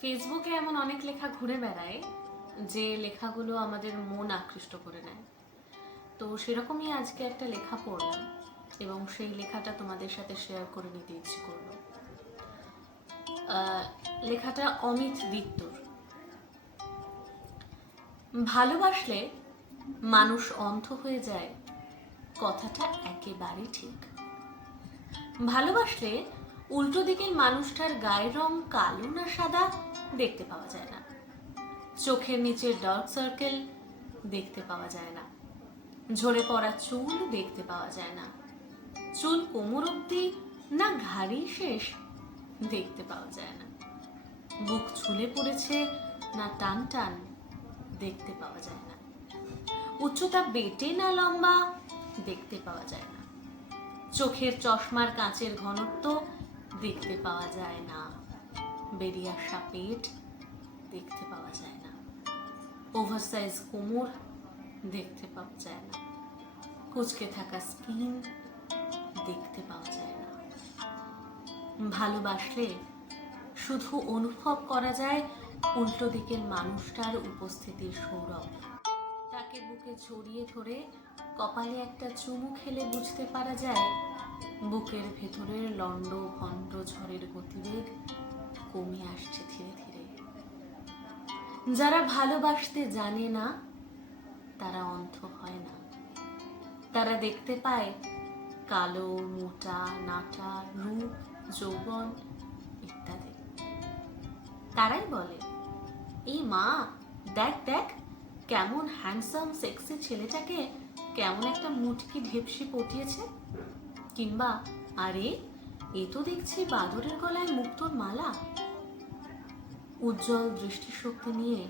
ফেসবুকে এমন অনেক লেখা ঘুরে বেড়ায় যে লেখাগুলো আমাদের মন আকৃষ্ট করে নেয়। তো সেরকমই আজকে একটা লেখা পড়লাম এবং সেই লেখাটা তোমাদের সাথে শেয়ার করে নিতে ইচ্ছে করলো। লেখাটা অমিত দিত্তর। ভালোবাসলে মানুষ অন্ধ হয়ে যায়, কথাটা একেবারে ঠিক। ভালোবাসলে উল্টো দিকের মানুষটার গায়ের রং কালো না সাদা দেখতে পাওয়া যায় না, চোখের নিচে ডার্ক সার্কেল দেখতে পাওয়া যায় না, ঝরে পড়া চুল দেখতে পাওয়া যায় না, চুল কোমর অব্দি না ঘাড়ি শেষ দেখতে পাওয়া যায় না, বুক ছুলে পড়েছে না টান টান দেখতে পাওয়া যায় না, উচ্চতা বেটে না লম্বা দেখতে পাওয়া যায় না, চোখের চশমার কাঁচের ঘনত্ব দেখতে পাওয়া যায় না, বেরিয়ে আসা পেট দেখতে পাওয়া যায় না, ওভারসাইজ কোমর দেখতে পাওয়া যায় না, কুচকে থাকা স্কিন দেখতে পাওয়া যায় না। ভালোবাসলে শুধু অনুভব করা যায় উল্টো দিকের মানুষটার উপস্থিতির সৌরভ। তাকে বুকে জড়িয়ে ধরে কপালে একটা চুমু খেলে বুঝতে পারা যায় বুকের ভেতরের লন্ড ভণ্ড ঝড়ের গতিবেগ কমে আসছে ধীরে ধীরে। যারা ভালোবাসতে জানে না তারা অন্ধ হয় না, তারা দেখতে পায় কালো মোটা নাটা রূপ যৌবন ইত্যাদি। তারাই বলে, এই মা দেখ দেখ কেমন হ্যান্ডসাম সেক্সি ছেলেটাকে কেমন একটা মুটকি ঢেপসি পটিয়েছে, কিংবা আরে এ তো দেখছি বাদরের গলায় মুক্তোর মালা। উজ্জ্বল দৃষ্টিশক্তি নিয়ে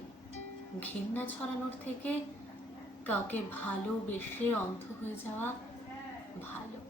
ঘৃণা ছড়ানোর থেকে কাউকে ভালোবেসে অন্ধ হয়ে যাওয়া ভালো।